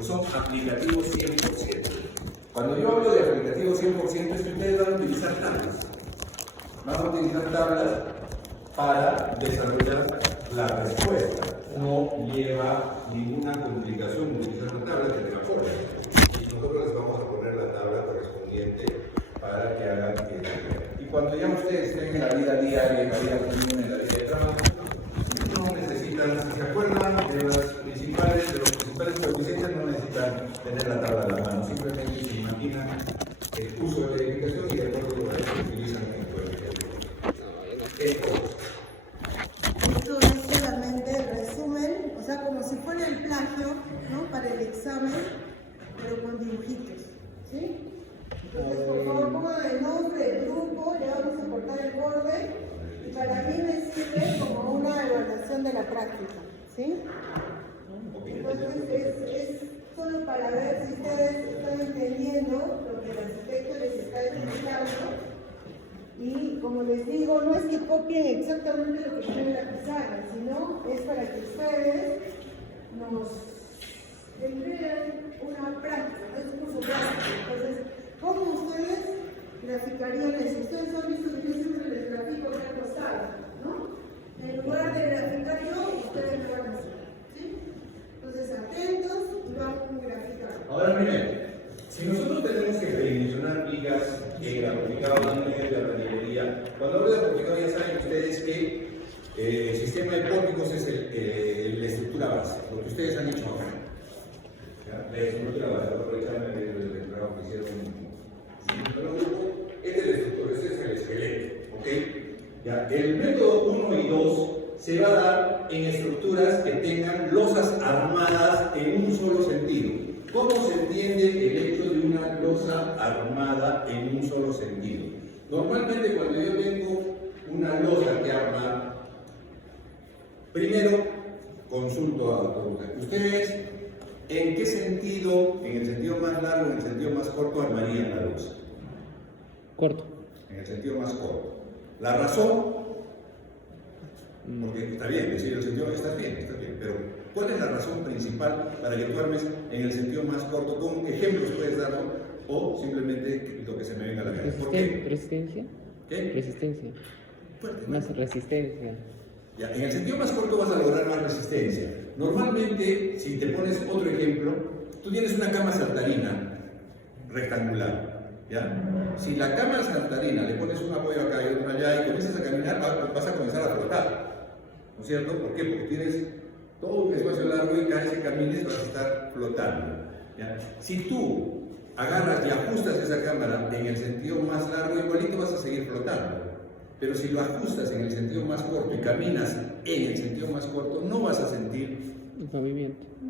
porque son aplicativos 100%. Cuando yo hablo de aplicativos 100% es que ustedes van a utilizar tablas. Van a utilizar tablas para desarrollar la respuesta. No lleva ninguna complicación utilizar una tabla que tenga forma. Y nosotros les vamos a poner la tabla correspondiente para que hagan y cuando ya ustedes estén en la vida diaria, en la vida común, en la vida de trabajo, no necesitan, si se acuerdan de los principales coeficientes, no necesitan tener la tabla a la mano, simplemente se imaginan el uso de la verificación y de acuerdo con eso utilizan el coeficiente. Esto es solamente el resumen, o sea, como si fuera el plagio, ¿no? Para el examen, pero con dibujitos, ¿sí? Entonces, por favor, pongan el nombre del grupo, le vamos a cortar el borde, y para mí me sirve como una evaluación de la práctica, ¿sí? Entonces, es solo para ver si ustedes están entendiendo lo que el arquitecto les está explicando. Y como les digo, no es que copien exactamente lo que está en la pizarra, sino es para que ustedes nos empleen una práctica, es un curso práctico. Entonces, ¿cómo ustedes graficarían eso? Ustedes han visto que yo siempre les grafico acá al costado, ¿no? En lugar de graficar yo, ustedes me van a hacer, ¿sí? Entonces, atentos y vamos graficando. Ahora miren, si nosotros tenemos que redimensionar vigas aplicadas en medio de la albañilería, cuando hablo de aplicado ya saben ustedes que el sistema de pórticos es la estructura base, lo que ustedes han hecho acá. ¿Ya? La estructura base, aprovechando el trabajo que hicieron es de la estructura, ese es el esqueleto. ¿Okay? ¿Ya? El método 1 y 2 se va a dar en estructuras que tengan losas armadas en un solo sentido. ¿Cómo se entiende el hecho de una losa armada en un solo sentido? Normalmente cuando yo tengo una losa que armar, primero consulto a todos. ¿Ustedes en qué sentido, en el sentido más largo o en el sentido más corto, armarían la losa? Corto. En el sentido más corto. La razón, porque está bien, decir el sentido está bien, pero ¿cuál es la razón principal para que tú armes en el sentido más corto? Con ejemplos puedes darlo o simplemente lo que se me venga a la cabeza. ¿Por qué? ¿Resistencia? ¿Qué? Resistencia. Fuerte, Más resistencia. Ya, en el sentido más corto vas a lograr más resistencia. Normalmente, si te pones otro ejemplo, tú tienes una cama saltarina rectangular, ¿ya? Si la cama saltarina le pones un apoyo acá y otro allá y comienzas a caminar, vas a comenzar a flotar, ¿no es cierto? ¿Por qué? Porque tienes todo un espacio largo y cada vez que camines vas a estar flotando, ¿ya? Si tú agarras y ajustas esa cámara en el sentido más largo, igualito vas a seguir flotando. Pero si lo ajustas en el sentido más corto y caminas en el sentido más corto, no vas a sentir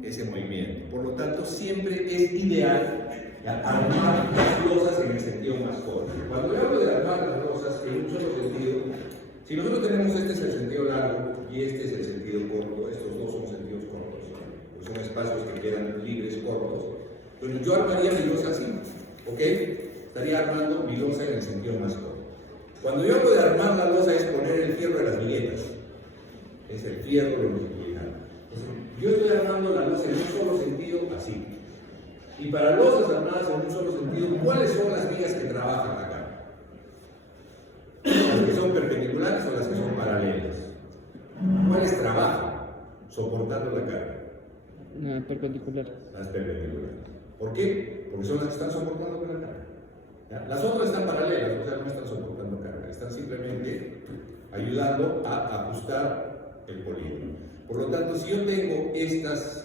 ese movimiento. Por lo tanto, siempre es ideal armar las losas en el sentido más corto. Cuando yo hablo de armar las losas en un solo sentido, si nosotros tenemos este es el sentido largo y este es el sentido corto, estos dos son sentidos cortos, pues son espacios que quedan libres, cortos, pues yo armaría mi losa así, ¿ok? Estaría armando mi losa en el sentido más corto. Cuando yo hablo de armar la losa es poner el fierro de las viguetas, es el fierro longitudinal. Yo estoy armando la losa en un solo sentido así. Y para losas armadas en un solo sentido, ¿cuáles son las vigas que trabajan acá? ¿Las que son perpendiculares o las que son paralelas? ¿Cuáles trabajan soportando la carga? Perpendiculares. Las perpendiculares. ¿Por qué? Porque son las que están soportando con la carga. ¿Ya? Las otras están paralelas, o sea, no están soportando carga, están simplemente ayudando a ajustar el polígono. Por lo tanto, si yo tengo estas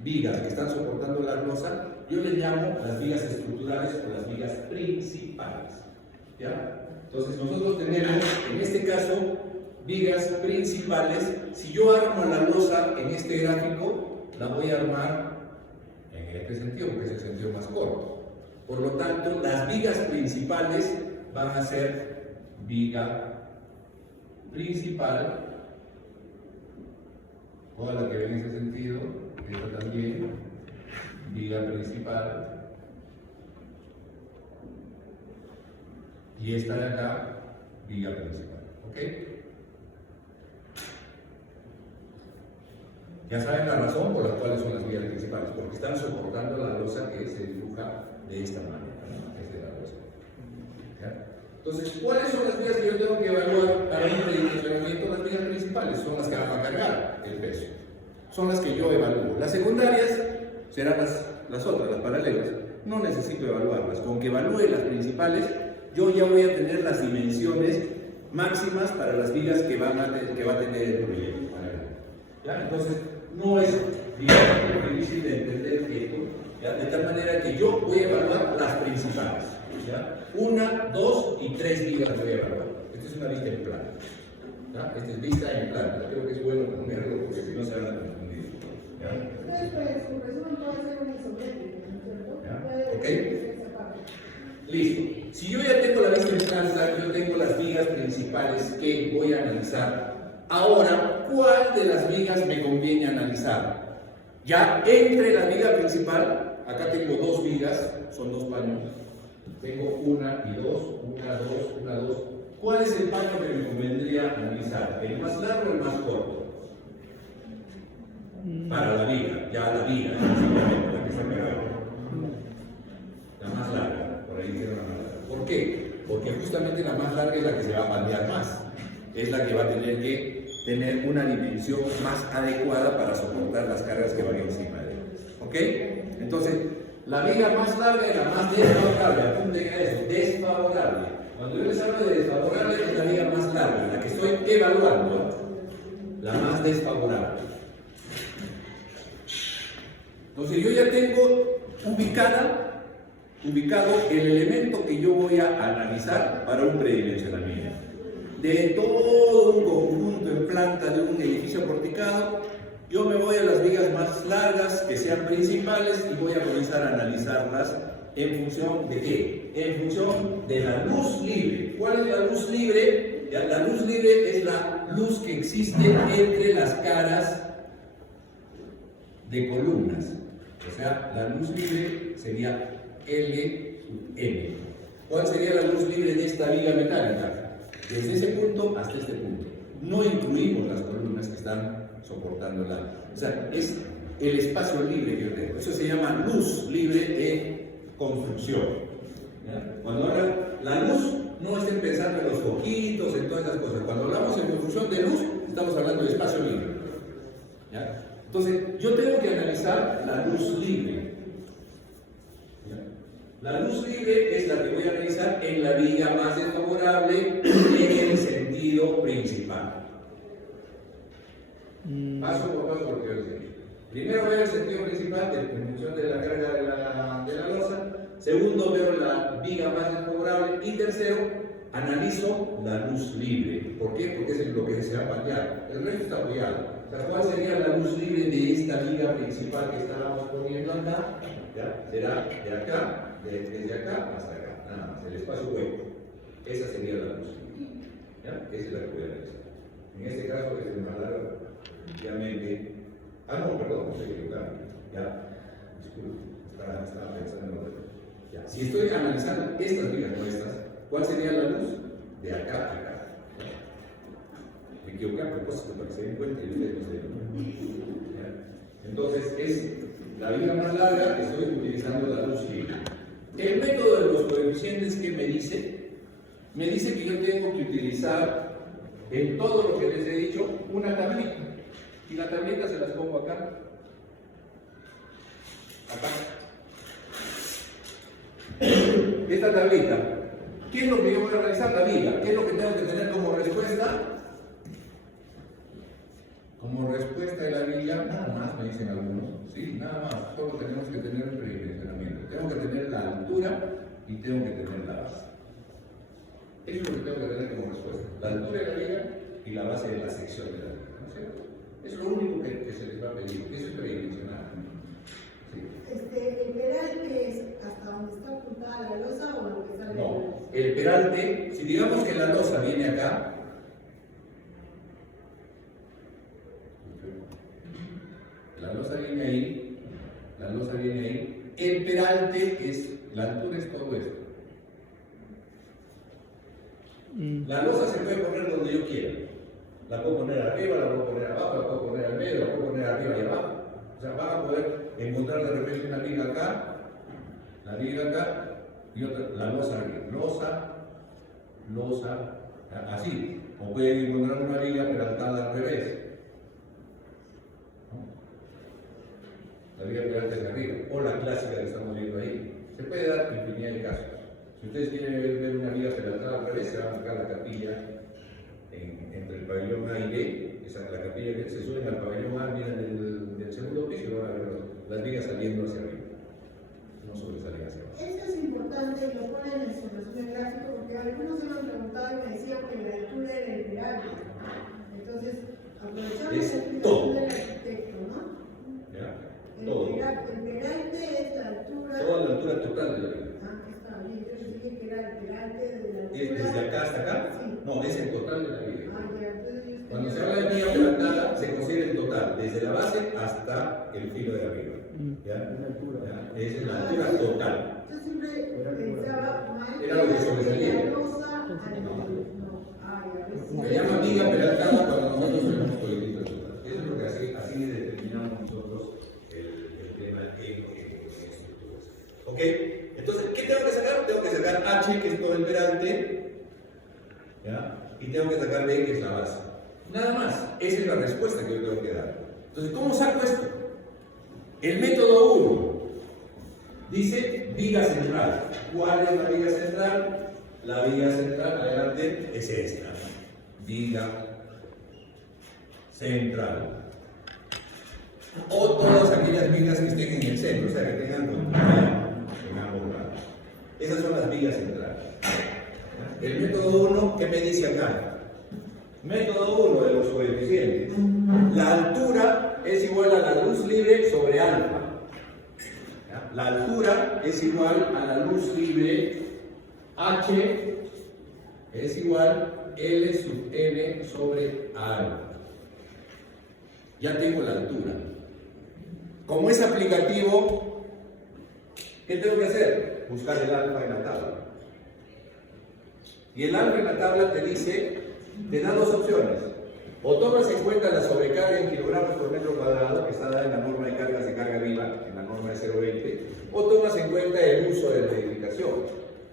vigas que están soportando la losa, yo les llamo las vigas estructurales o las vigas principales. ¿Ya? Entonces nosotros tenemos, en este caso, vigas principales. Si yo armo la losa en este gráfico, la voy a armar en este sentido, porque es el sentido más corto. Por lo tanto, las vigas principales van a ser viga principal, toda la que ve en ese sentido, esta también, viga principal, y esta de acá, viga principal. ¿Ok? Ya saben la razón por la cual son las vigas principales. principales, porque están soportando la losa que se dibuja de esta manera, ¿no? Es de la losa. ¿Ya? Entonces, ¿cuáles son las vigas que yo tengo que evaluar para un redimensionamiento? Las vigas principales son las que van a cargar el peso, son las que yo evalúo. Las secundarias serán las otras, las paralelas. No necesito evaluarlas. Con que evalúe las principales, yo ya voy a tener las dimensiones máximas para las vigas que va a tener el proyecto. ¿Ya? Entonces, no es difícil de entender esto, ¿ya? De tal manera que yo voy a evaluar las principales. ¿Ya? 1, 2 y 3 vigas voy a evaluar. Esta es una vista en plano. ¿Ya? Esta es vista en plano. Creo que es bueno ponerlo porque si no se van a confundir. ¿Ya? Entonces, pues, su resumen puede ser un isométrico, ¿no es cierto? ¿Ya? Puede ser esa parte. Listo. Si yo ya tengo la vista en planta, yo tengo las vigas principales que voy a analizar. Ahora, ¿cuál de las vigas me conviene analizar? Ya entre la viga principal, acá tengo 2 vigas, son 2 paños. Tengo 1 y 2, 1, 2, 1, 2. ¿Cuál es el paño que me convendría analizar? ¿El más largo o el más corto? Para la viga, ya la viga, simplemente la que está pegada. La más larga, por ahí quiero la más larga. ¿Por qué? Porque justamente la más larga es la que se va a pandear más. Es la que va a tener que tener una dimensión más adecuada para soportar las cargas que van encima de ella. ¿Ok? Entonces, la viga más larga y la más desfavorable, apunten a eso, desfavorable. Cuando yo les hablo de desfavorable es la viga más larga, la que estoy evaluando, la más desfavorable. Entonces yo ya tengo ubicado el elemento que yo voy a analizar para un predimensionamiento. De todo un conjunto en planta de un edificio porticado, yo me voy a las vigas más largas que sean principales y voy a comenzar a analizarlas en función de ¿qué? En función de la luz libre. ¿Cuál es la luz libre? Ya, la luz libre es la luz que existe entre las caras de columnas. O sea, la luz libre sería L sub M. ¿Cuál sería la luz libre de esta viga metálica? Desde ese punto hasta este punto. No incluimos las columnas que están soportándola. O sea, es el espacio libre que yo tengo. Eso se llama luz libre de construcción. ¿Ya? Cuando hablan, la luz, no estén pensando en los foquitos, en todas esas cosas. Cuando hablamos en construcción de luz, estamos hablando de espacio libre. ¿Ya? Entonces, yo tengo que analizar la luz libre. ¿Ya? La luz libre es la que voy a analizar en la viga más desfavorable en el sentido principal. Paso por paso lo que voy a decir. Primero veo el sentido principal en función de la carga de la losa. Segundo, veo la viga más desfavorable. Y tercero, analizo la luz libre. ¿Por qué? Porque es lo que se va a pandear. El resto está apoyado. O sea, ¿cuál sería la luz libre de esta viga principal que estábamos poniendo acá? ¿Ya? Será de acá, desde acá hasta acá, nada más, el espacio hueco. Esa sería la luz libre. ¿Ya? Esa es la que voy a analizar. En este caso, es el más largo, obviamente. No, perdón, no estoy equivocado. Ya, disculpe, estaba pensando en otro. Ya. Si estoy analizando estas vigas nuestras, ¿cuál sería la luz? De acá a acá. Me equivoqué a propósito para que se den cuenta y ustedes no se den cuenta. Entonces, es la viga más larga, estoy utilizando la luz libre. El método de los coeficientes, ¿qué me dice? Me dice que yo tengo que utilizar en todo lo que les he dicho una tablita. Y la tablita se las pongo acá. Acá. Esta tablita, ¿qué es lo que yo voy a realizar? La viga. ¿Qué es lo que tengo que tener como respuesta? Como respuesta de la viga, nada más me dicen algunos. Sí, nada más. Solo tenemos que tener un predimensionamiento. Tengo que tener la altura y tengo que tener la base. Eso es lo que tengo que tener como respuesta. La altura de la viga y la base de la sección de la viga. ¿No es cierto? Es lo único que se les va a pedir. Eso es predimensional. Sí. ¿El peralte es hasta donde está apuntada la losa o lo que sale? No, el peralte, si digamos que la losa viene acá, la losa viene ahí, el peralte es, la altura es todo esto. La losa se puede poner donde yo quiera. La puedo poner arriba, la puedo poner abajo, la puedo poner al medio, la puedo poner arriba y abajo. O sea, van a poder encontrar de repente una viga acá, la viga acá, y otra, la losa aquí. Losa, así. O pueden encontrar una viga peraltada al revés. La viga peraltada hacia arriba. O la clásica que estamos viendo ahí. Se puede dar infinidad de casos. Si ustedes quieren ver una viga peraltada al revés, se van a sacar la capilla entre el pabellón A y B. Esa es la capilla que se suben al pabellón A, miran del segundo piso y van a ver las vigas saliendo hacia arriba. No sobresalen hacia abajo. Esto es importante y lo ponen en su resumen gráfico porque algunos se me han preguntado y me decían que la altura era el peral. Entonces, aprovechamos la explicación del arquitecto, ¿no? ¿Ya? El Todo. peralte es la altura. Toda la altura total de la viga. Ah, está bien. Entonces dije que era el peralte de la altura. ¿Es desde acá hasta acá? Sí. No, es el total de la viga. Ah, ya. Entonces, Cuando se habla de viga peraltada, se considera el total, desde la base hasta el filo de arriba. ¿Ya? ¿Ya? Esa es la altura total. yo siempre pensaba mal. Era lo que sobresalía. La losa, no. Ay, a ver si. Se llama viga peraltada cuando nosotros tenemos colectivo de total. Eso es lo que así determinamos nosotros el tema en estructuras. ¿Ok? Entonces, ¿qué tengo que sacar? Tengo que sacar H, que es todo el peralte, ¿ya? Y tengo que sacar B, que es la base. Nada más. Esa es la respuesta que yo tengo que dar. Entonces, ¿cómo saco esto? El método 1 dice viga central. ¿Cuál es la viga central? La viga central, adelante, es esta. Viga central. O todas aquellas vigas que estén en el centro, o sea, que tengan continuidad en ambos lados. Esas son las vigas centrales. El método 1, ¿qué me dice acá? Método 1 de los coeficientes. La altura es igual a la luz libre sobre alfa. ¿Ya? La altura es igual a la luz libre H es igual L sub N sobre alfa. Ya tengo la altura. Como es aplicativo, ¿qué tengo que hacer? Buscar el alfa en la tabla. Y el alfa en la tabla te da dos opciones. O tomas en cuenta la sobrecarga en kilogramos por metro cuadrado, que está dada en la norma de cargas de carga viva, en la norma de 0,20, o tomas en cuenta el uso de la edificación.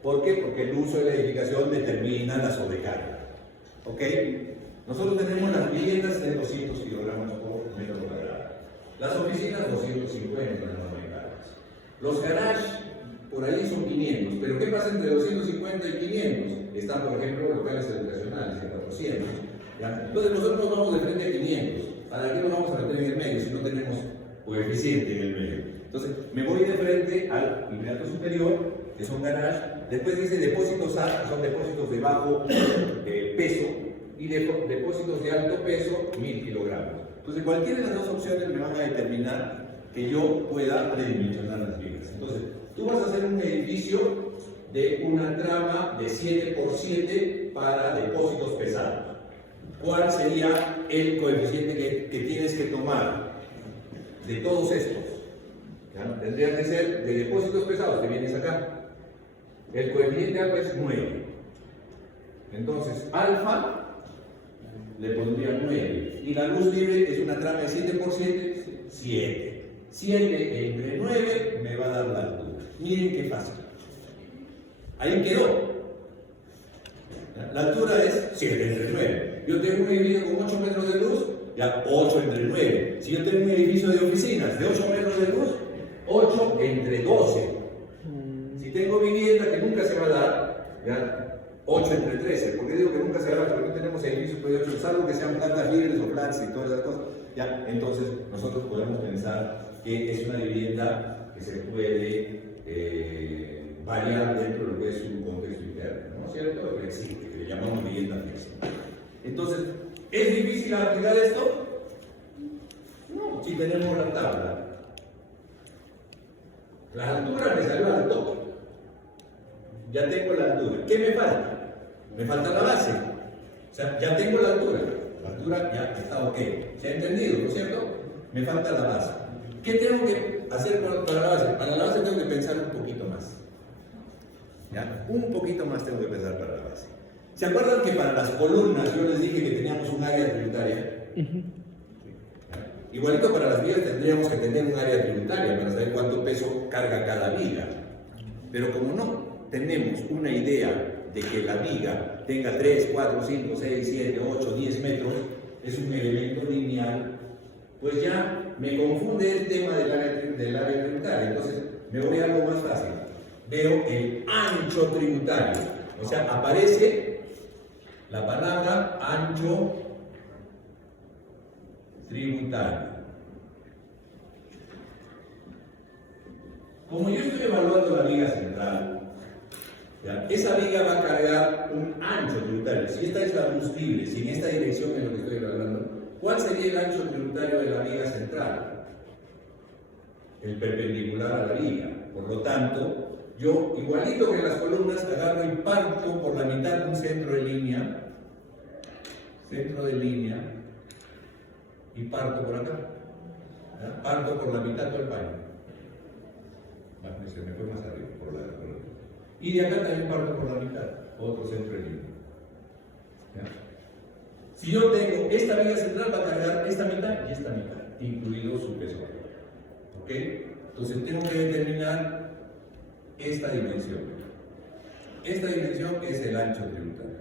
¿Por qué? Porque el uso de la edificación determina la sobrecarga. ¿Ok? Nosotros tenemos las viviendas de 200 kilogramos por metro cuadrado. Las oficinas 250 en la norma de cargas. Los garages por ahí son 500, pero ¿qué pasa entre 250 y 500? Están, por ejemplo, locales educacionales en 400. ¿Ya? Entonces nosotros nos vamos de frente a 500. ¿Para qué nos vamos a meter en el medio si no tenemos coeficiente en el medio? Entonces me voy de frente al inmediato superior, que son garages. Después dice depósitos A, que son depósitos de bajo peso, y depósitos de alto peso, 1000 kilogramos. Entonces cualquiera de las dos opciones me van a determinar que yo pueda redimensionar las vigas. Entonces, tú vas a hacer un edificio de una trama de 7x7 para depósitos pesados. ¿Cuál sería el coeficiente que tienes que tomar de todos estos? ¿Ya? Tendrían que ser de depósitos pesados, que vienes acá. El coeficiente alfa es 9. Entonces, alfa le pondría 9. Y la luz libre es una trama de 7x7, 7. 7 entre 9 me va a dar la altura. Miren qué fácil. Ahí quedó. La altura es 7 entre 9. Yo tengo un edificio con 8 metros de luz, ya 8 entre 9. Si yo tengo un edificio de oficinas de 8 metros de luz, 8 entre 12. Si tengo vivienda que nunca se va a dar, ya 8 entre 13. ¿Por qué digo que nunca se va a dar? Porque no tenemos edificios de 8, salvo que sean plantas libres o flats y todas esas cosas. Ya, entonces nosotros podemos pensar que es una vivienda que se puede variar dentro de lo que es un contexto interno, ¿no es cierto? Flexible, que le llamamos vivienda flexible. Entonces, ¿es difícil aplicar esto? No, si tenemos la tabla. La altura me salió al tope. Ya tengo la altura. ¿Qué me falta? Me falta la base. O sea, ya tengo la altura. La altura ya está ok. ¿Se ha entendido, no es cierto? Me falta la base. ¿Qué tengo que hacer para la base? Para la base tengo que pensar un poquito más. ¿Ya? Un poquito más tengo que pensar para la base. ¿Se acuerdan que para las columnas yo les dije que teníamos un área tributaria? Igualito para las vigas tendríamos que tener un área tributaria para saber cuánto peso carga cada viga. Pero como no tenemos una idea de que la viga tenga 3, 4, 5, 6, 7, 8, 10 metros, es un elemento lineal, pues ya me confunde el tema del área tributaria. Entonces me voy a algo más fácil. Veo el ancho tributario. O sea, aparece la palabra ancho tributario. Como yo estoy evaluando la viga central, ¿ya? Esa viga va a cargar un ancho tributario. Si esta es la luz libre, si en esta dirección es lo que estoy evaluando, ¿cuál sería el ancho tributario de la viga central? El perpendicular a la viga. Por lo tanto, yo, igualito que en las columnas, agarro y parto por la mitad un centro de línea, y parto por acá. ¿Ya? Parto por la mitad del paño. Se me fue más arriba, por la columna. Y de acá también parto por la mitad, otro centro de línea. ¿Ya? Si yo tengo esta viga central, va a cargar esta mitad y esta mitad, incluido su peso. ¿Ok? Entonces tengo que determinar esta dimensión. Esta dimensión es el ancho tributario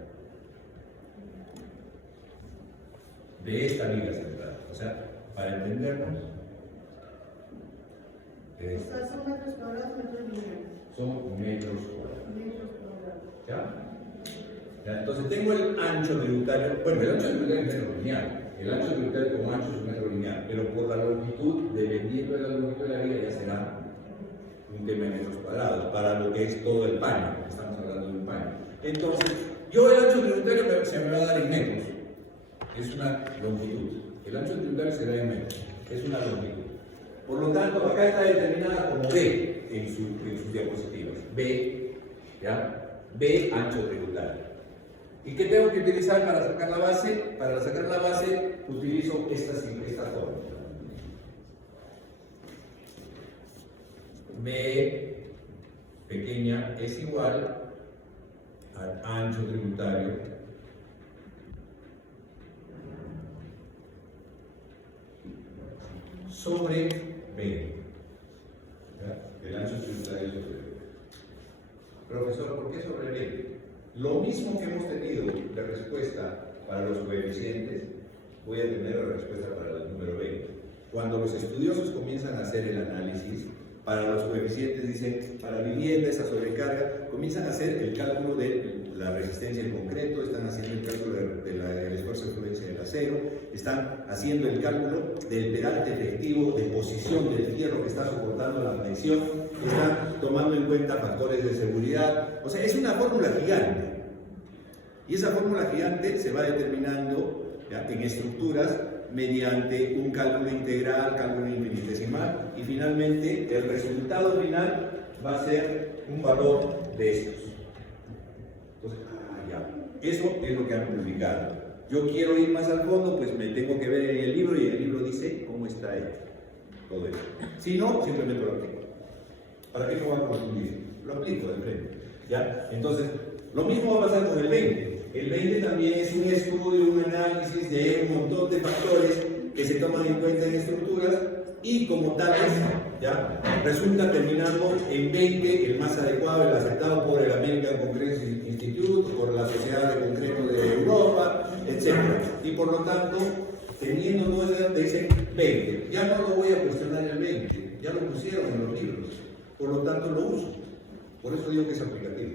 de esta viga central. O sea, para entendernos, Son metros cuadrados, metros lineales. son metros cuadrados. Metros cuadrados. ¿Ya? Entonces tengo el ancho tributario. Bueno, el ancho tributario es metro lineal. El ancho tributario como ancho es un metro lineal. Pero por la longitud, dependiendo de la longitud de la viga, ya será un tema de metros cuadrados, para lo que es todo el paño, porque estamos hablando de un paño. Entonces, yo el ancho tributario se me va a dar en metros, es una longitud. El ancho tributario será en metros, es una longitud. Por lo tanto, acá está determinada como B en sus diapositivas. B, ¿ya? B, ancho tributario. ¿Y qué tengo que utilizar para sacar la base? Para sacar la base utilizo esta fórmula. B pequeña es igual al ancho tributario sobre B. ¿Ya? El ancho tributario sobre B. Profesor, ¿por qué sobre B? Lo mismo que hemos tenido de respuesta para los coeficientes, voy a tener la respuesta para el número 20. Cuando los estudiosos comienzan a hacer el análisis, para los coeficientes, dicen, para vivienda, esa sobrecarga, comienzan a hacer el cálculo de la resistencia en concreto, están haciendo el cálculo del esfuerzo de influencia del acero, están haciendo el cálculo del peralte efectivo, de posición del fierro que está soportando la flexión, están tomando en cuenta factores de seguridad. O sea, es una fórmula gigante. Y esa fórmula gigante se va determinando, ¿ya?, en estructuras mediante un cálculo integral, cálculo infinitesimal, y finalmente el resultado final va a ser un valor de estos. Entonces, ya, eso es lo que han publicado. Yo quiero ir más al fondo, pues me tengo que ver en el libro, y el libro dice cómo está hecho todo eso. Si no, simplemente lo aplico. ¿Para qué me voy a confundir? Lo aplico de frente. ¿Ya? Entonces, lo mismo va a pasar con el 20. El 20 también es un estudio, un análisis de un montón de factores que se toman en cuenta en estructuras, y como tales, ¿ya?, resulta terminando en 20 el más adecuado, el aceptado por el American Concrete Institute, por la Sociedad de Concreto de Europa, etc. Y por lo tanto, teniendo todo eso, te dicen 20. Ya no lo voy a cuestionar el 20, ya lo pusieron en los libros, por lo tanto lo uso. Por eso digo que es aplicativo.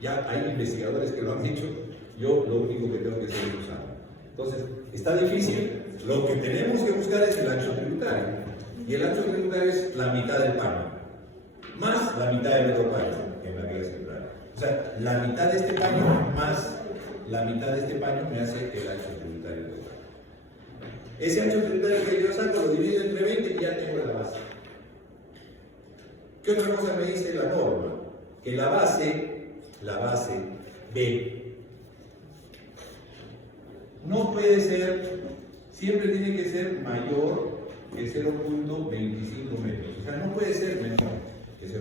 Ya hay investigadores que lo han hecho, yo lo único que tengo que hacer es usarlo. Entonces, está difícil, lo que tenemos que buscar es el ancho tributario. Y el ancho tributario es la mitad del paño, más la mitad del otro paño en la viga central. O sea, la mitad de este paño más la mitad de este paño me hace el ancho tributario total. Ese ancho tributario que yo saco lo divido entre 20 y ya tengo la base. ¿Qué otra cosa me dice la norma? Que la base B no puede ser, siempre tiene que ser mayor que 0.25 metros. O sea, no puede ser menor que 0.25.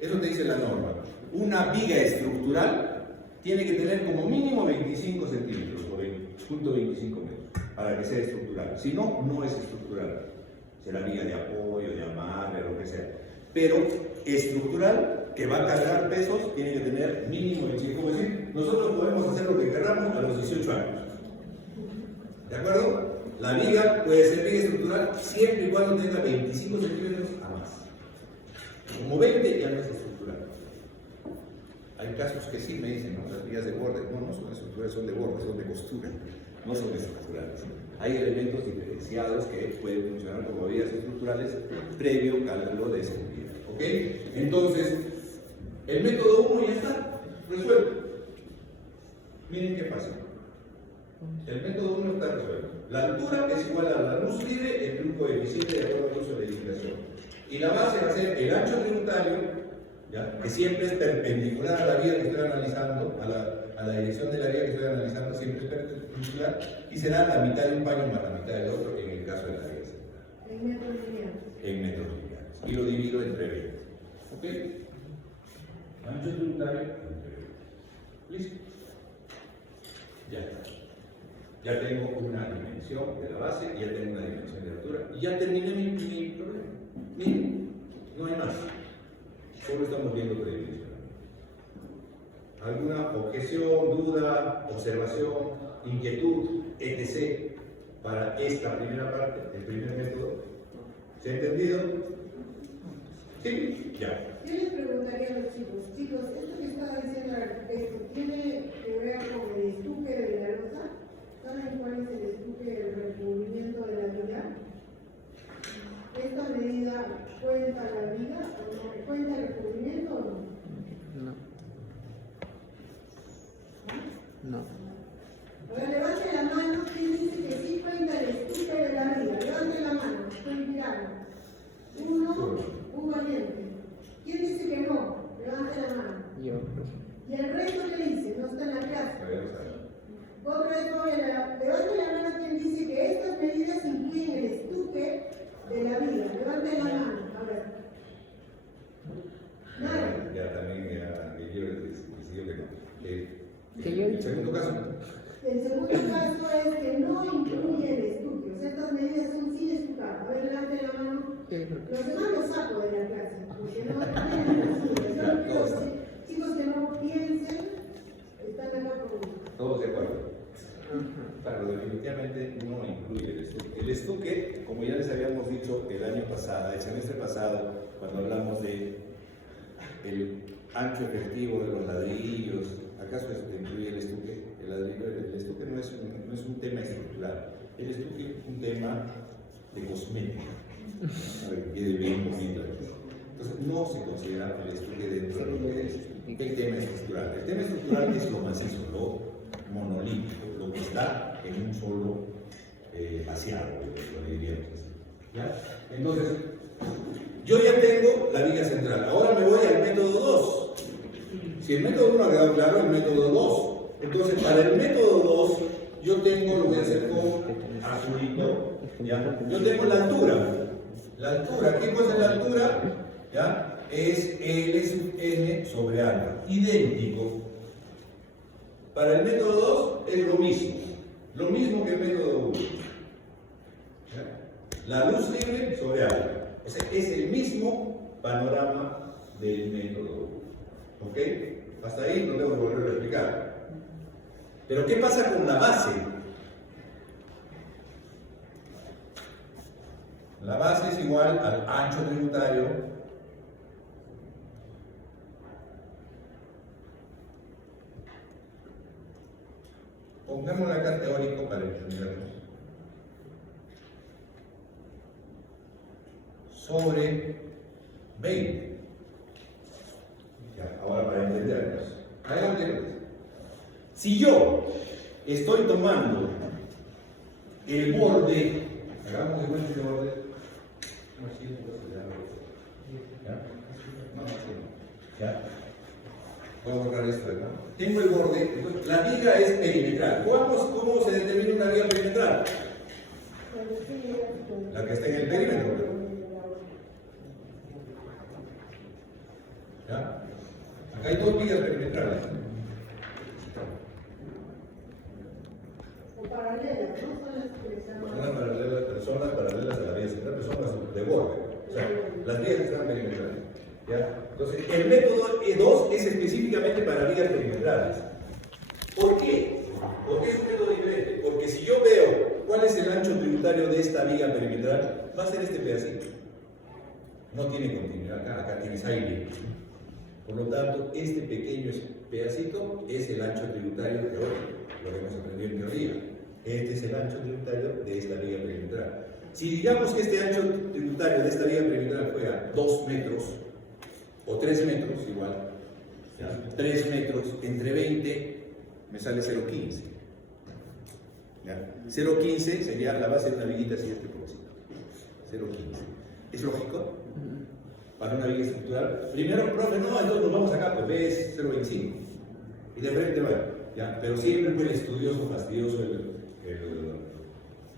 Eso te dice la norma. Una viga estructural tiene que tener como mínimo 25 centímetros o 0.25 metros para que sea estructural. estructural. Si no, no es estructural. Será viga de apoyo, de amarre, lo que sea. Pero estructural, que va a cargar pesos, tiene que tener mínimo 25. Es decir, nosotros podemos hacer lo que queramos a los 18 años. ¿De acuerdo? La viga puede ser viga estructural siempre y cuando tenga 25 centímetros a más. Como 20 ya no es estructural. Hay casos que sí me dicen, ¿no? Las vigas de borde, no son estructurales, son de borde, son de costura, no son estructurales. Hay elementos diferenciados que pueden funcionar como vigas estructurales previo cálculo de seguridad. ¿Ok? Entonces, el método 1 ya está resuelto. Miren qué pasa. El método 1 está resuelto. La altura es igual a la luz libre entre un coeficiente de acuerdo al curso de edificación. Y la base va a ser el ancho tributario, ¿ya? Que siempre es perpendicular a la vía que estoy analizando, a la dirección de la vía que estoy analizando, siempre es perpendicular, y será la mitad de un paño más la mitad del otro en el caso de la vía central. En metros lineales. En metros lineales. Y lo divido entre 20. ¿Ok? Ancho tributario entre 20. Listo. Ya está. Ya tengo una dimensión de la base, ya tengo una dimensión de altura, y ya terminé mi problema. Miren, no hay más. Solo estamos viendo predimensional. ¿Alguna objeción, duda, observación, inquietud, etc. para esta primera parte, el primer método? ¿Se ha entendido? ¿Sí? Ya. Yo les preguntaría a los chicos, esto que estaba diciendo el arquitecto, ¿tiene que ver con el estuque de la losa? ¿Saben cuál es el estuque del recubrimiento de la viga? ¿Esta medida cuenta la viga o no? ¿Cuenta el recubrimiento o no? No. Ahora levante la mano, ¿quién dice que sí cuenta el estuque de la viga? Levante la mano, estoy mirando. Un valiente. ¿Quién dice que no? Levante la mano. Yo. ¿Y el resto qué dice? No está en la clase. Otra vez, levante la mano quien dice que estas medidas incluyen el estuque de la viga. Levante la mano. A ver. Nada. Ya también decidió que no. Que yo- El segundo caso. El segundo caso es que no incluye el estuque. O sea, estas medidas son sin estucar. A ver, levante la mano. Los demás los saco de la clase. Porque no tienen los chicos que no piensen están acá conmigo. Todos de acuerdo. Claro, definitivamente no incluye el estuque. El estuque, como ya les habíamos dicho el año pasado, el semestre pasado, cuando hablamos de el ancho efectivo de los ladrillos, ¿acaso incluye el estuque? El estuque no es un tema estructural, el estuque es un tema de cosmética. A ver, quede bien bonito aquí. Entonces, no se considera el estuque dentro de lo que es el tema estructural. El tema estructural es lo macizo, lo monolítico, lo que está en un solo vaciado, lo diríamos así. ¿Ya? Entonces, yo ya tengo la viga central. Ahora me voy al método 2. Si el método 1 ha quedado claro, el método 2. Entonces, para el método 2, yo tengo, lo voy a hacer con azulito, ¿ya? Yo tengo la altura. La altura, ¿qué cosa es la altura? ¿Ya? Es L sub n sobre alfa. Idéntico. Para el método 2 es lo mismo que el método 1. La luz libre sobre alfa. O sea, es el mismo panorama del método 1. ¿Ok? Hasta ahí no tengo que volver a explicar. Pero ¿qué pasa con la base? La base es igual al ancho tributario pongámoslo acá teórico para entendernos sobre 20. Ya, ahora para entendernos. Adelante, pues. Si yo estoy tomando el borde, hagamos de cuenta el borde. No, sí, ¿ya? No, sí, ¿ya? Voy a borrar esto, ¿verdad? Tengo el borde, entonces, la viga es perimetral. ¿Cómo se determina una viga perimetral? La que está en el perímetro. ¿Ya? Acá hay dos vigas perimetrales. O paralelas, ¿no? Son las que están. Son las borde. O sea, las vigas están perimetrales. ¿Ya? Entonces, el método E2 es específicamente para vigas perimetrales. ¿Por qué? ¿Por qué es un método diferente? Porque si yo veo cuál es el ancho tributario de esta viga perimetral, va a ser este pedacito. No tiene continuidad acá tienes aire. Por lo tanto, este pequeño pedacito es el ancho tributario teórico, lo que hemos aprendido en teoría. Este es el ancho tributario de esta viga perimetral. Si digamos que este ancho tributario de esta viga perimetral fuera 2 metros, o 3 metros, igual, ¿ya? 3 metros entre 20 me sale 0,15. 0,15 sería la base de una viguita así de este propósito. 0,15. ¿Es lógico? Para una viga estructural. Primero, profe, no, entonces nos vamos acá, pues ves 0,25. Y de frente va. ¿Ya? Pero siempre fue el estudioso, fastidioso,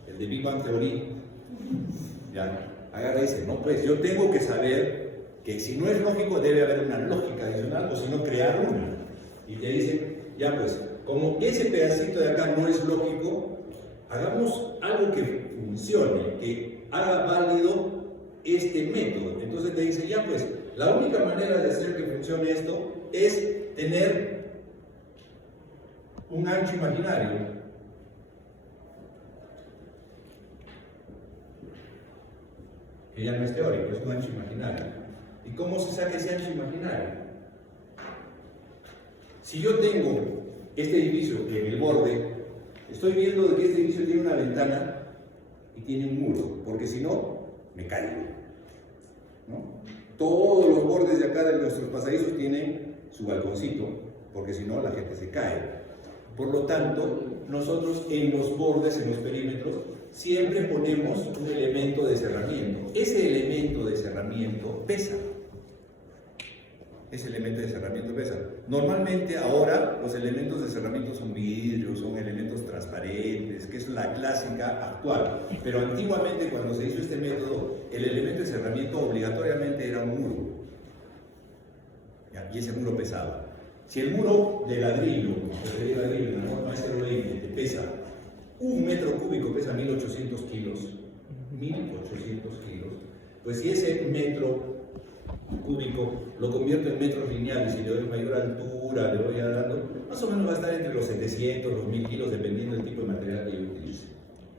el de Big Bang Theory. ¿Ya? Agarra y dice, no, pues yo tengo que saber que si no es lógico debe haber una lógica adicional o si no crear una. Y te dicen, ya pues, como ese pedacito de acá no es lógico, hagamos algo que funcione, que haga válido este método. Entonces te dice, ya pues, la única manera de hacer que funcione esto es tener un ancho imaginario. Que ya no es teórico, es un ancho imaginario. ¿Y cómo se saca ese ancho imaginario? Si yo tengo este edificio en el borde, estoy viendo que este edificio tiene una ventana y tiene un muro, porque si no, me caigo, ¿no? Todos los bordes de acá de nuestros pasadizos tienen su balconcito, porque si no, la gente se cae. Por lo tanto, nosotros en los bordes, en los perímetros, siempre ponemos un elemento de cerramiento. Ese elemento de cerramiento pesa. Ese elemento de cerramiento pesa. Normalmente ahora los elementos de cerramiento son vidrios, son elementos transparentes, que es la clásica actual. Pero antiguamente cuando se hizo este método, el elemento de cerramiento obligatoriamente era un muro. ¿Ya? Y ese muro pesaba. Si el muro de ladrillo, la norma es 0,20, te pesa 1 metro cúbico, pesa 1800 kilos, 1800 kilos, pues si ese metro cúbico lo convierto en metros lineales y le doy mayor altura, le voy dando, más o menos va a estar entre los 700, los 1000 kilos, dependiendo del tipo de material que yo utilice.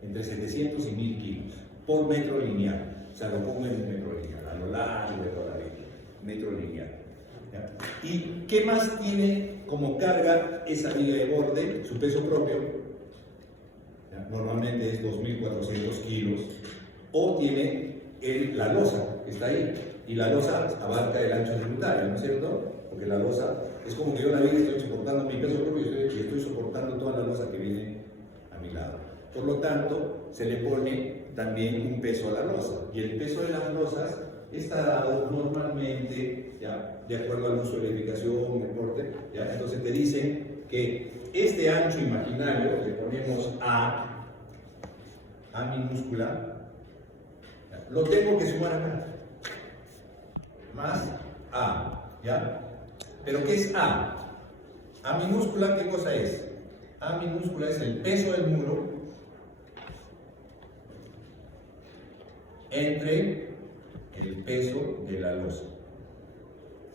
Entre 700 y 1000 kilos por metro lineal. O sea, lo pongo en metro lineal, a lo largo de toda la vida, metro lineal. ¿Ya? ¿Y qué más tiene como carga esa viga de borde? Su peso propio. ¿Ya? Normalmente es 2400 kilos. O tiene la losa que está ahí. Y la losa abarca el ancho tributario, ¿no es cierto? Porque la losa es como que yo la viga estoy soportando mi peso propio y estoy soportando toda la losa que viene a mi lado. Por lo tanto, se le pone también un peso a la losa. Y el peso de las losas está dado normalmente, ¿ya? De acuerdo al uso de la edificación, el porte, ¿ya? Entonces te dicen que este ancho imaginario, le ponemos A minúscula, ¿ya? Lo tengo que sumar acá, más A, ¿ya? ¿Pero qué es A? A minúscula, ¿qué cosa es? A minúscula es el peso del muro entre el peso de la losa.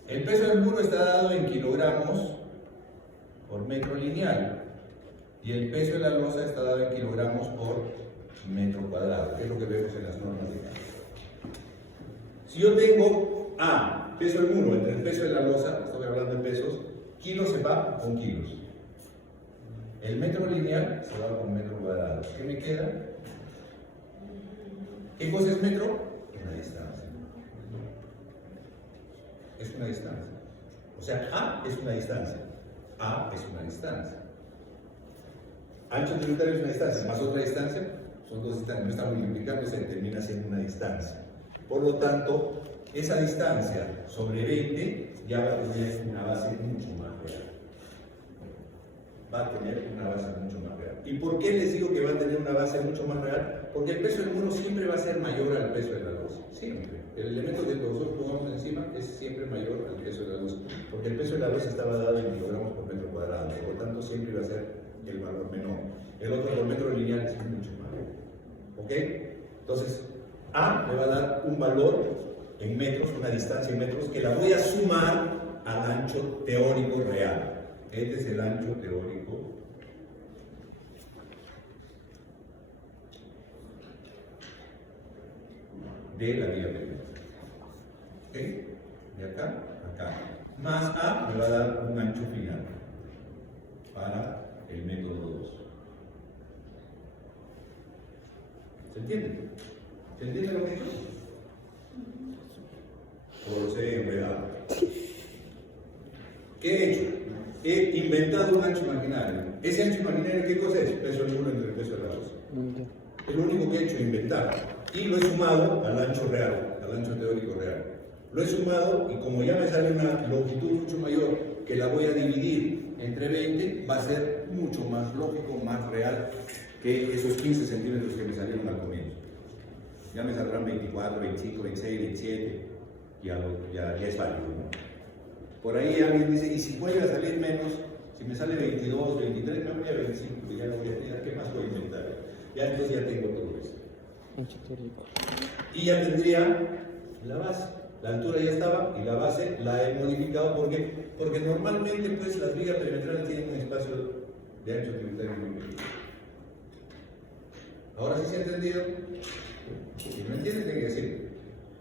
El peso del muro está dado en kilogramos por metro lineal y el peso de la losa está dado en kilogramos por metro cuadrado, que es lo que vemos en las normas de cálculo. Si yo tengo A, peso del muro, entre el peso de la losa, estoy hablando de pesos, kilos se va con kilos. El metro lineal se va con metro cuadrado. ¿Qué me queda? ¿Qué cosa es metro? Una distancia. Es una distancia. O sea, A es una distancia. A es una distancia. Ancho tributario es una distancia, más otra distancia, son dos distancias. No está multiplicando, se termina siendo una distancia. Por lo tanto, esa distancia sobre 20 ya va a tener una base mucho más real. Va a tener una base mucho más real. ¿Y por qué les digo que va a tener una base mucho más real? Porque el peso del muro siempre va a ser mayor al peso de la losa. Siempre. El elemento que nosotros pongamos encima es siempre mayor al peso de la losa. Porque el peso de la losa estaba dado en kilogramos por metro cuadrado. Por lo tanto, siempre va a ser el valor menor. El otro por metro lineal es mucho más. ¿Ok? Entonces, A me va a dar un valor en metros, una distancia en metros, que la voy a sumar al ancho teórico real. Este es el ancho teórico de la vía perimetral. ¿Ok? De acá a acá. Más A me va a dar un ancho final para el método 2. ¿Se entiende? ¿Se entiende lo que he hecho? Por ser enredado. ¿Qué he hecho? He inventado un ancho imaginario. ¿Ese ancho imaginario qué cosa es? Peso del muro entre el peso de la base. Es lo único que he hecho, inventar. Y lo he sumado al ancho real, al ancho teórico real. Lo he sumado y como ya me sale una longitud mucho mayor que la voy a dividir entre 20, va a ser mucho más lógico, más real que esos 15 centímetros que me salieron al comienzo. Ya me saldrán 24, 25, 26, 27, ya es válido, ¿no? Por ahí alguien dice, y si vuelve a salir menos, si me sale 22, 23, me voy a 25, ya no voy a tener, ¿qué más voy a inventar? Ya entonces ya tengo todo eso. Y ya tendría la base. La altura ya estaba y la base la he modificado porque normalmente pues las vigas perimetrales tienen un espacio de ancho tributario muy pequeño. Ahora sí se ha entendido. Si no entienden, tienen que decirlo.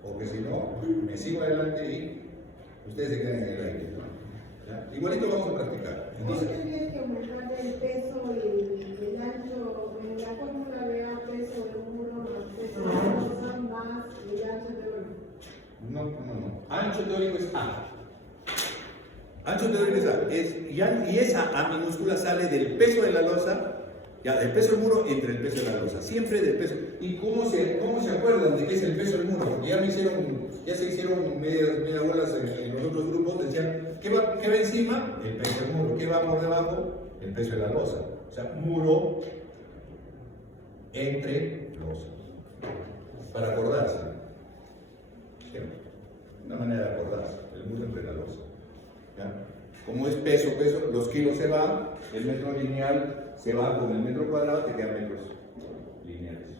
Porque si no, me sigo adelante y ustedes se quedan en el aire. ¿Ya? Igualito vamos a practicar. Entonces, tendrías que aumentar el peso y el ancho en la fórmula de A, peso del muro más peso de la losa más el ancho teórico. no. Ancho teórico es A. Ancho teórico es A. Y esa A minúscula sale del peso de la losa, ya, del peso del muro entre el peso de la losa. Siempre del peso. ¿Y cómo se acuerdan de qué es el peso del muro? Porque ya se hicieron media bolas en los otros grupos. Decían, ¿qué va encima? El peso del muro. ¿Qué va por debajo? El peso de la losa. O sea, muro entre losa. Para acordarse. Una manera de acordarse. El muro entre la losa. ¿Ya? Como es peso, los kilos se van, el metro lineal se va con el metro cuadrado, te quedan metros lineales.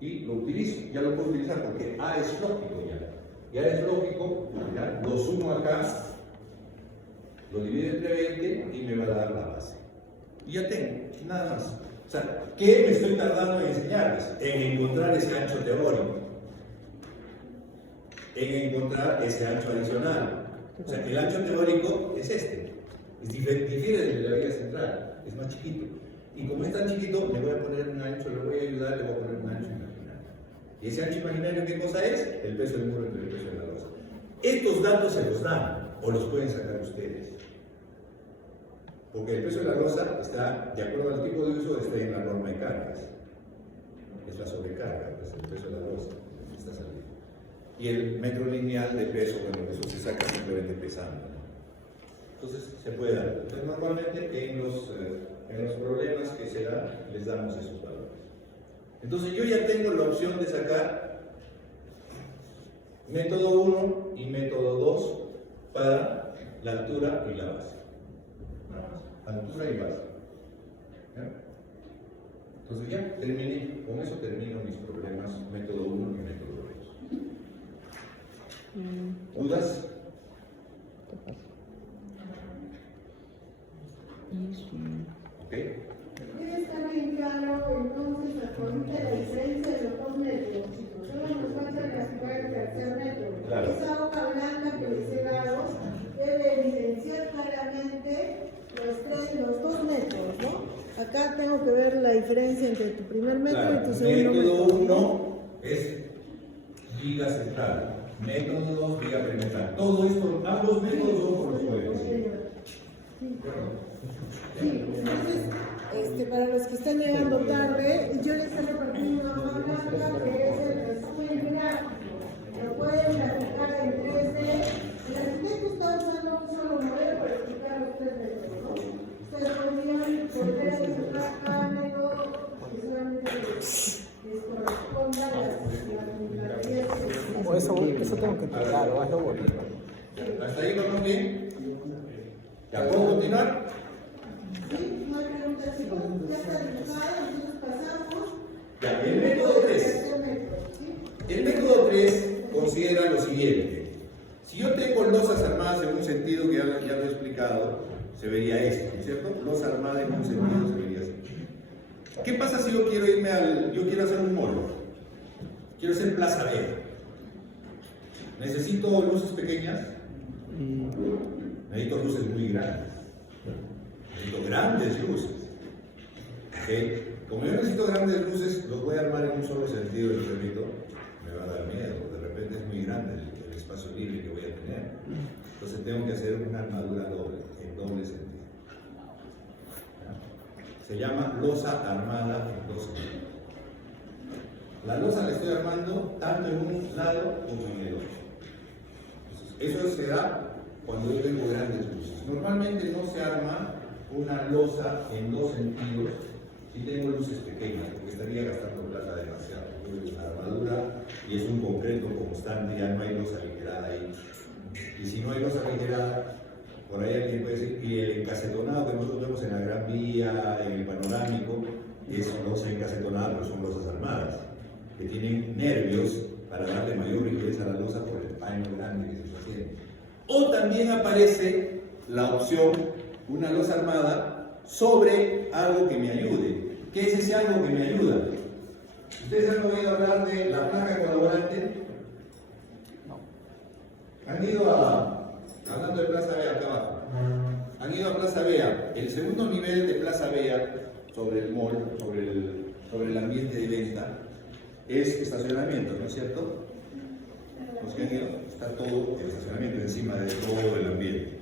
Y lo utilizo, ya lo puedo utilizar porque A es lógico ya. Ya es lógico, ya, lo sumo acá, lo divido entre 20 y me va a dar la base. Y ya tengo, nada más. O sea, ¿qué me estoy tardando en enseñarles? En encontrar ese ancho teórico. En encontrar ese ancho adicional. O sea, el ancho teórico es este. Difiere de la vía central, es más chiquito. Y como es tan chiquito, le voy a poner un ancho, le voy a ayudar, le voy a poner un ancho imaginario. ¿Y ese ancho imaginario qué cosa es? El peso del muro entre el peso de la losa. Estos datos se los dan, o los pueden sacar ustedes. Porque el peso de la losa está, de acuerdo al tipo de uso, está en la norma de cargas. Es la sobrecarga, es el peso de la losa, está saliendo. Y el metro lineal de peso, bueno, eso se saca simplemente pesando. Entonces se puede dar. Entonces, normalmente en los problemas que se dan, les damos esos valores. Entonces yo ya tengo la opción de sacar método 1 y método 2 para la altura y la base. Nada más, altura y base. ¿Ya? Entonces ya terminé, con eso termino mis problemas método 1 y método 2. ¿Dudas? ¿Ok? Debe estar bien claro entonces ahorita la diferencia de los dos métodos, chicos. Solo nos falta clasificar el tercer método. Claro. Esa hoja blanca que les he dado debe evidenciar claramente los dos métodos, ¿no? Acá tengo que ver la diferencia entre tu primer método Claro, y tu segundo método método. 1 es viga central, método 2 viga perimetral. Todo esto, ambos métodos son por los jueves. Sí, entonces, para los que están llegando tarde, yo les he repartido una hoja blanca que es el resumen gráfico. Lo pueden graficar en 3D. El arquitecto está usando un solo modelo para explicar los tres métodos, ¿no? Ustedes podrían volver a dibujar cada método que solamente les corresponda las características. Eso tengo que explicar, o hazlo bonito. ¿Hasta ahí vamos bien? ¿Ya puedo continuar? Sí, no hay preguntas, chicos. Ya está dibujado, entonces pasamos. Ya, el método 3. Tercer método, ¿sí? 3 considera lo siguiente. Si yo tengo losas armadas en un sentido que ya lo he explicado, se vería esto, ¿no es cierto? Losa armada en un sentido se vería así. ¿Qué pasa si yo quiero yo quiero hacer un mall? Quiero hacer Plaza B. ¿Necesito luces pequeñas? Necesito luces muy grandes. Necesito grandes luces. ¿Okay? Como yo necesito grandes luces, los voy a armar en un solo sentido, el perrito, me va a dar miedo. De repente es muy grande el espacio libre que voy a tener. Entonces tengo que hacer una armadura doble, en doble sentido. Se llama losa armada en dos sentidos. La losa la estoy armando tanto en un lado como en el otro. Entonces, eso se da cuando yo tengo grandes luces. Normalmente no se arma una losa en dos sentidos si tengo luces pequeñas, porque estaría gastando plata demasiado. Es una armadura y es un concreto constante, ya no hay losa aligerada ahí. Y si no hay losa aligerada, por ahí alguien puede decir, y el encasetonado que nosotros vemos en la Gran Vía, en el panorámico, es losa encasetonada, pero son losas armadas, que tienen nervios para darle mayor rigidez a la losa por el paño grande que se sostiene. O también aparece la opción, una losa armada sobre algo que me ayude. ¿Qué es ese algo que me ayuda? ¿Ustedes han oído hablar de la placa colaborante? Han ido hablando de Plaza Vea acá abajo. Han ido a Plaza Vea. El segundo nivel de Plaza Vea, sobre el mall, sobre el ambiente de venta, es estacionamiento, ¿no es cierto? Los que han ido, está todo el estacionamiento encima de todo el ambiente.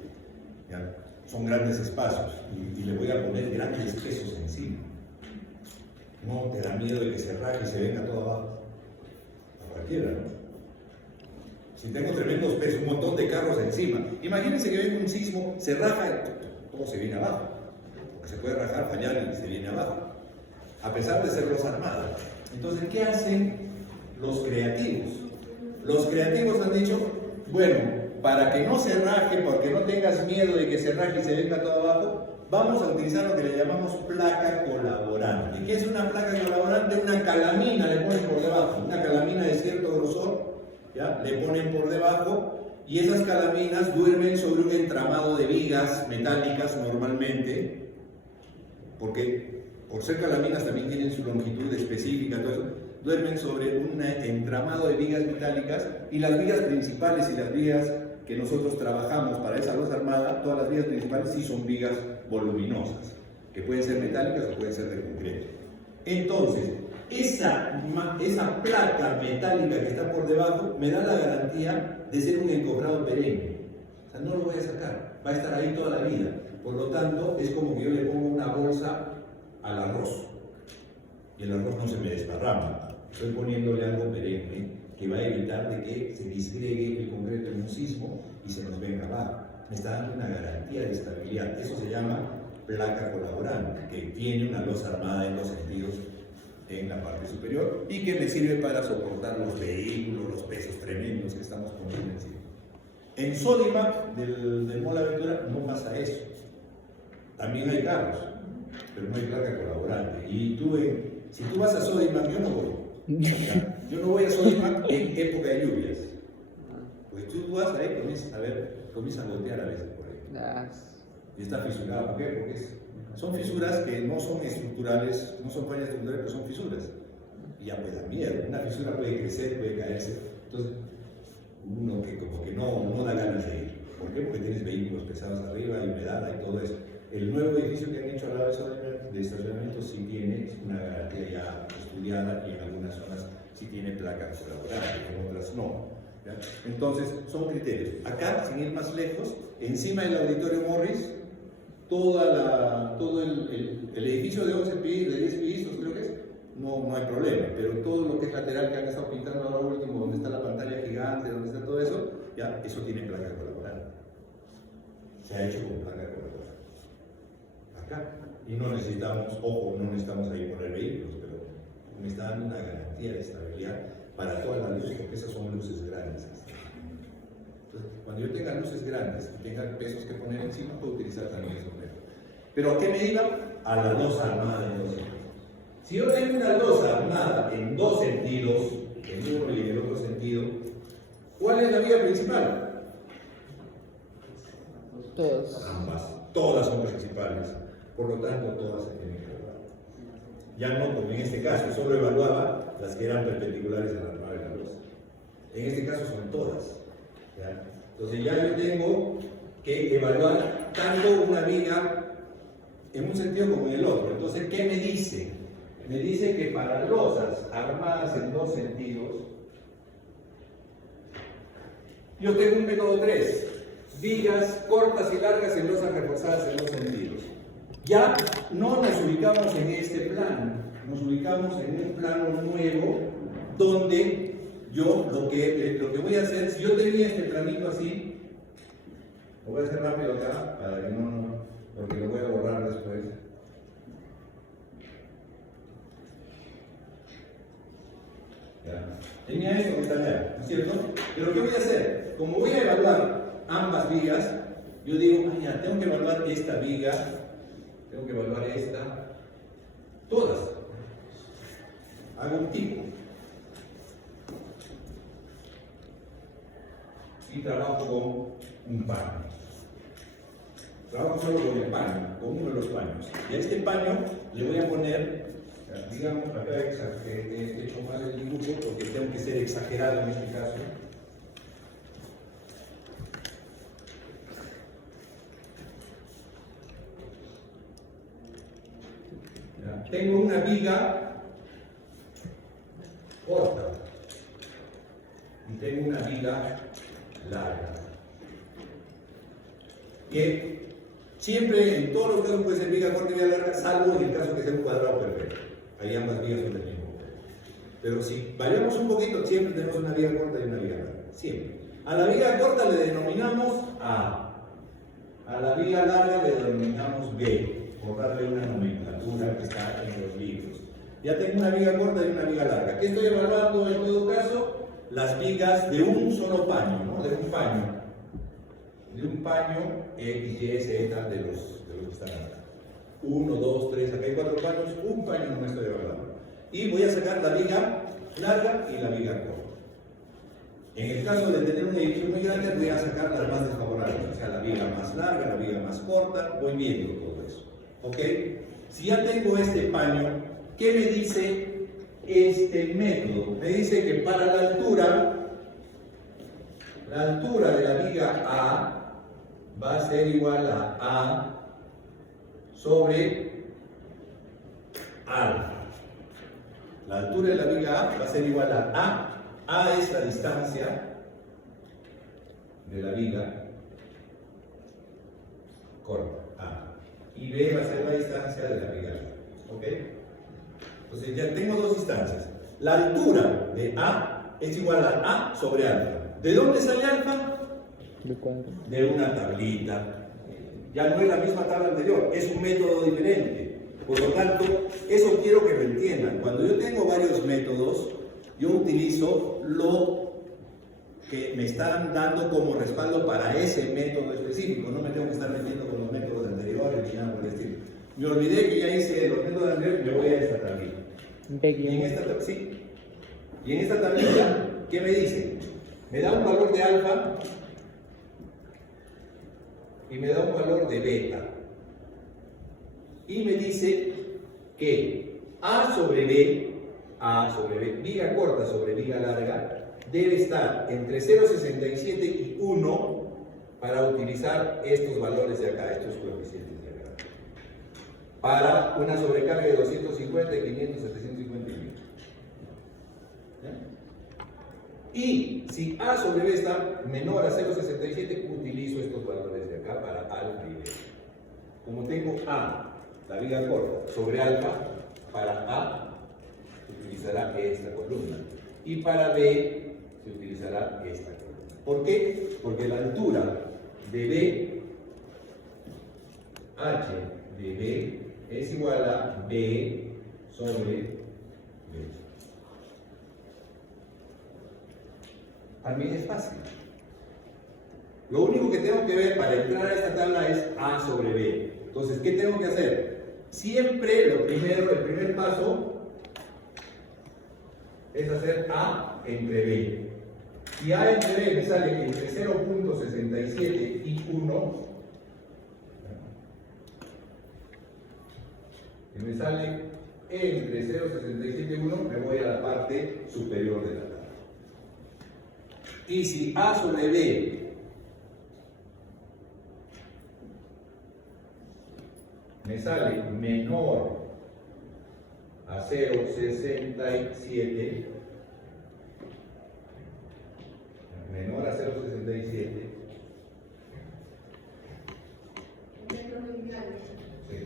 ¿Ya? Son grandes espacios y le voy a poner grandes pesos encima. No te da miedo de que se raje y se venga todo abajo. A cualquiera, ¿no? Si tengo tremendos pesos, un montón de carros encima. Imagínense que venga un sismo, se raja y todo se viene abajo. Porque se puede rajar, fallar y se viene abajo. A pesar de ser losa armada. Entonces, ¿qué hacen los creativos? Los creativos han dicho, bueno, para que no se raje, porque no tengas miedo de que se raje y se venga todo abajo, vamos a utilizar lo que le llamamos placa colaborante. ¿Qué es una placa colaborante? Una calamina le ponen por debajo, una calamina de cierto grosor, ¿ya? Le ponen por debajo y esas calaminas duermen sobre un entramado de vigas metálicas normalmente, porque por ser calaminas también tienen su longitud específica, todo eso, duermen sobre un entramado de vigas metálicas y las vigas principales y las vigas que nosotros trabajamos para esa losa armada, todas las vigas principales sí son vigas voluminosas, que pueden ser metálicas o pueden ser de concreto. Entonces, esa placa metálica que está por debajo me da la garantía de ser un encofrado perenne. O sea, no lo voy a sacar, va a estar ahí toda la vida. Por lo tanto, es como que yo le pongo una bolsa al arroz y el arroz no se me desparrama. Estoy poniéndole algo perenne que va a evitar de que se disgregue el concreto en un sismo y se nos venga abajo. Me está dando una garantía de estabilidad. Eso se llama placa colaborante, que tiene una losa armada en dos sentidos en la parte superior y que me sirve para soportar los vehículos, los pesos tremendos que estamos poniendo encima. En Sodimac del Mall Aventura no pasa eso. También hay carros, pero no hay placa colaborante. Y si tú vas a Sodimac, yo no voy. Yo no voy a Sodimac en época de lluvias. Pues tú vas ahí, comienzas a golpear a veces por ahí. Y está fisurado. ¿Por qué? Porque son fisuras que no son estructurales, no son fallas estructurales, pero son fisuras. Y ya pues da miedo. Una fisura puede crecer, puede caerse. Entonces, uno que como que no da ganas de ir. ¿Por qué? Porque tienes vehículos pesados arriba, humedad y todo eso. El nuevo edificio que han hecho al lado de estacionamiento sí tiene una garantía ya estudiada y en algunas zonas sí tiene placas colaborantes, en otras no. ¿Ya? Entonces, son criterios. Acá, sin ir más lejos, encima del Auditorio Morris, todo el edificio de 11 pisos, de 10 pisos creo que es, no hay problema, pero todo lo que es lateral que han estado pintando ahora último, donde está la pantalla gigante, donde está todo eso, ya eso tiene placa colaborante. Se ha hecho con placa colaborante. Acá. Y no necesitamos, ojo, no necesitamos ahí poner vehículos, pero me está dando una garantía de estabilidad para todas las luces, porque esas son luces grandes. Entonces, cuando yo tenga luces grandes y tenga pesos que poner encima, puedo utilizar también esos métodos. ¿Pero a qué me iba? A la losa armada en dos sentidos. Si yo tengo una losa armada en dos sentidos, en uno y en el otro sentido, ¿cuál es la viga principal? Todos. Ambas, todas son principales, por lo tanto todas se tienen que evaluar. Ya no como en este caso, solo evaluaba las que eran perpendiculares a la nave de la luz. En este caso son todas. ¿Ya? Entonces ya yo tengo que evaluar tanto una viga en un sentido como en el otro. Entonces, ¿qué me dice? Me dice que para losas armadas en dos sentidos, yo tengo un método 3, vigas cortas y largas en losas reforzadas en dos sentidos. Ya no nos ubicamos en este plano, nos ubicamos en un plano nuevo donde yo lo que voy a hacer, si yo tenía este planito así, lo voy a hacer rápido acá para que porque lo voy a borrar después. Ya. Tenía esto que está allá, ¿no es cierto? Pero ¿qué voy a hacer? Como voy a evaluar ambas vigas, yo digo, ya, tengo que evaluar esta viga, tengo que evaluar esta, todas. Hago un tipo. Y trabajo con un paño. Trabajo solo con el paño, con uno de los paños. Y a este paño le voy a poner, digamos, acá he hecho mal el dibujo porque tengo que ser exagerado en este caso. Ya. Tengo una viga corta y tengo una viga larga. Que siempre, en todos los casos, puede ser viga corta y viga larga, salvo en el caso que sea un cuadrado perfecto. Ahí ambas vigas son del mismo. Pero si variamos un poquito, siempre tenemos una viga corta y una viga larga. Siempre. A la viga corta le denominamos A. A la viga larga le denominamos B, por darle una nomenclatura que está en los libros. Ya tengo una viga corta y una viga larga. ¿Qué estoy evaluando en todo caso? Las vigas de un solo paño, ¿no? De un paño. De un paño X, Y, Z de los que están acá. 1, 2, 3, acá hay 4 paños, un paño no me estoy evaluando. Y voy a sacar la viga larga y la viga corta. En el caso de tener una división muy grande, voy a sacar las más desfavorables, o sea, la viga más larga, la viga más corta, voy viendo todo eso. ¿Ok? Si ya tengo este paño, ¿qué me dice este método? Me dice que para la altura de la viga A va a ser igual a A sobre alfa. La altura de la viga A va a ser igual a A. A es la distancia de la viga corta, A. Y B va a ser la distancia de la viga larga. ¿Ok? Entonces ya tengo dos distancias. La altura de A es igual a A sobre alfa. ¿De dónde sale alfa? De una tablita. Ya no es la misma tabla anterior, es un método diferente. Por lo tanto, eso quiero que lo entiendan. Cuando yo tengo varios métodos, yo utilizo lo que me están dando como respaldo para ese método específico. No me tengo que estar metiendo con los métodos anteriores ni nada por el estilo. Me olvidé que ya hice los métodos anteriores, me voy a esta tablita. Y en esta tablita, ¿qué me dice? Me da un valor de alfa y me da un valor de beta. Y me dice que A sobre B, viga corta sobre viga larga, debe estar entre 0,67 y 1 para utilizar estos valores de acá, estos coeficientes de acá. Para una sobrecarga de 250, 500, 750 y si A sobre B está menor a 0,67, utilizo estos valores de acá para alfa y beta. Como tengo A, la viga corta, sobre alfa, para A se utilizará esta columna y para B se utilizará esta columna. ¿Por qué? Porque la altura de B, H de B, es igual a B sobre B. Para mí es fácil. Lo único que tengo que ver para entrar a esta tabla es A sobre B. Entonces, ¿qué tengo que hacer? Siempre el primer paso es hacer A A entre B. Si A entre B me sale entre 0.67 y 1, y me sale entre 0.67 y 1, me voy a la parte superior de la tabla. Y si A sobre B me sale menor a 0.67, menor a 0.67, sí.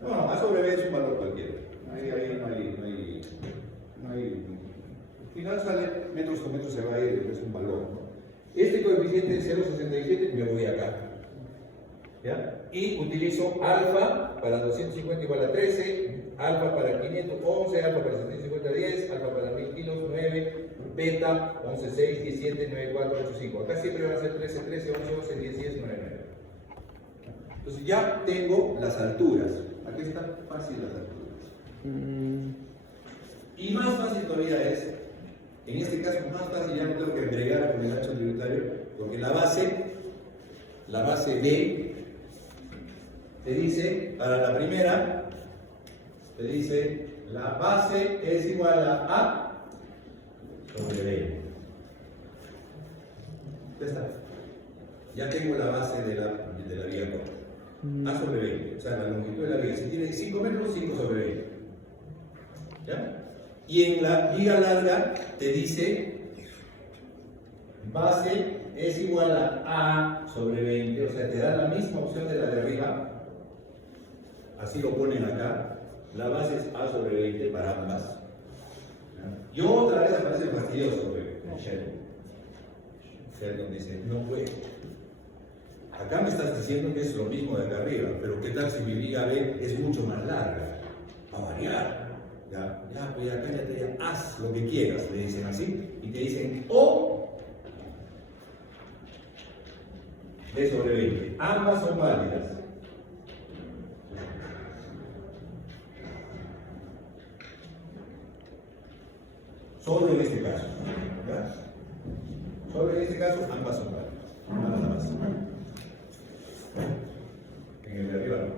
No, A sobre B es un valor cualquiera. Ahí no hay. Al final sale metros con metros, se va a ir, es un valor, ¿no? Este coeficiente es 0.67, me voy acá. ¿Ya? Y utilizo alfa para 250 igual a 13, alfa para 511, alfa para 750 10, alfa para 1000 kilos 9, beta 11 6 17 9 4 8 5. Acá siempre van a ser 13 13 11 11 10 10 9 9. Entonces ya tengo las alturas. Aquí está fácil las alturas. Y más fácil todavía es, en este caso más fácil, ya no tengo que agregar con el ancho tributario, porque la base B te dice, para la primera, te dice la base es igual a sobre B. Ya está. Ya tengo la base de la viga corta. A sobre 20, o sea, la longitud de la viga. Si tiene 5 metros, 5 sobre 20. ¿Ya? Y en la viga larga te dice base es igual a sobre 20, o sea, te da la misma opción de la de arriba. Así lo ponen acá. La base es A sobre 20 para ambas. ¿Ya? Y otra vez aparece el fastidioso, Sheldon dice, no puede. Acá me estás diciendo que es lo mismo de acá arriba, pero ¿qué tal si mi viga B es mucho más larga? Va a variar. Ya, pues acá ya te haz lo que quieras, le dicen así, y te dicen O B sobre 20. Ambas son válidas. Solo en este caso. ¿Ya? Solo en este caso, ambas son válidas. Nada más. En el de arriba no.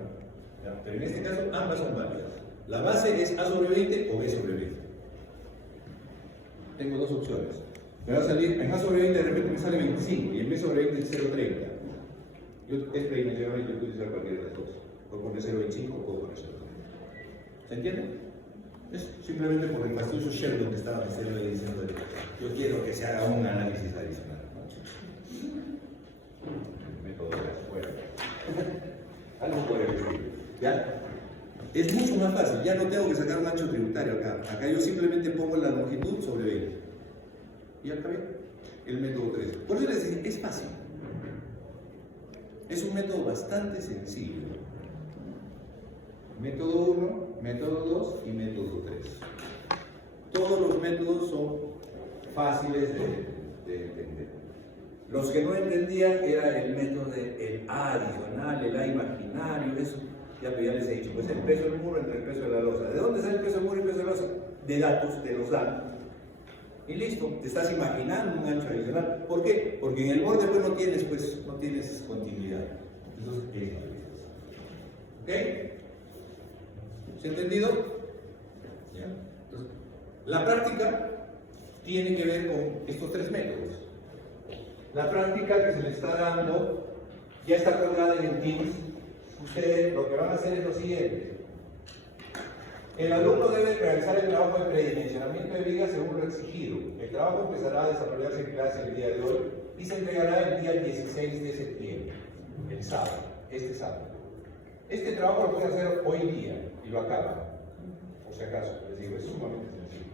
¿Ya? Pero en este caso, ambas son válidas. La base es A sobre 20 o B sobre 20. Tengo dos opciones. Me va a salir, en A sobre 20 de repente me sale 25 y en B sobre 20 es 0.30. Es predimensional y yo puedo utilizar cualquiera de las dos. Puedo poner 0.25 o puedo poner 0.30. ¿Se entiende? Es simplemente por el fastidioso Sheldon que estaba diciendo y diciendo yo quiero que se haga un análisis adicional. Método de la escuela. Algo por el estilo. ¿Ya? Es mucho más fácil, ya no tengo que sacar un ancho tributario acá. Acá yo simplemente pongo la longitud sobre 20. Y acá ven el método 3. Por eso les decía, es fácil. Es un método bastante sencillo. Método 1, método 2 y método 3. Todos los métodos son fáciles de entender. Los que no entendían era el método del A adicional, el A imaginario, eso. Ya les he dicho, pues el peso del muro entre el peso de la losa. ¿De dónde sale el peso del muro y el peso de la losa? De datos, te los dan. Y listo, te estás imaginando un ancho adicional. ¿Por qué? Porque en el borde pues no tienes continuidad. Entonces, ¿ok? ¿Se ha entendido? ¿Ya? Entonces, la práctica tiene que ver con estos tres métodos. La práctica que se le está dando ya está colgada en el Teams. Ustedes lo que van a hacer es lo siguiente. El alumno debe realizar el trabajo de predimensionamiento de vigas según lo exigido. El trabajo empezará a desarrollarse en clase el día de hoy y se entregará el día 16 de septiembre, el sábado, este sábado. Este trabajo lo pueden hacer hoy día y lo acaban, por si acaso, les digo, es sumamente sencillo.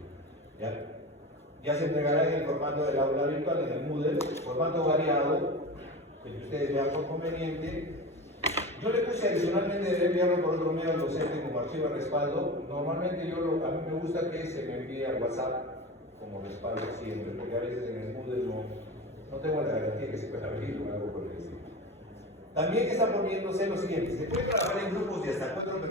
Ya se entregará en el formato del aula virtual, en el Moodle, formato variado, que ustedes vean por conveniente. Yo le puse adicionalmente debe enviarlo por otro medio al docente como archivo de respaldo. Normalmente a mí me gusta que se me envíe a WhatsApp como respaldo siempre, porque a veces en el Moodle no tengo la garantía que se pueda abrir o algo por el estilo. También está poniéndose lo siguiente, se puede trabajar en grupos de hasta 4 personas.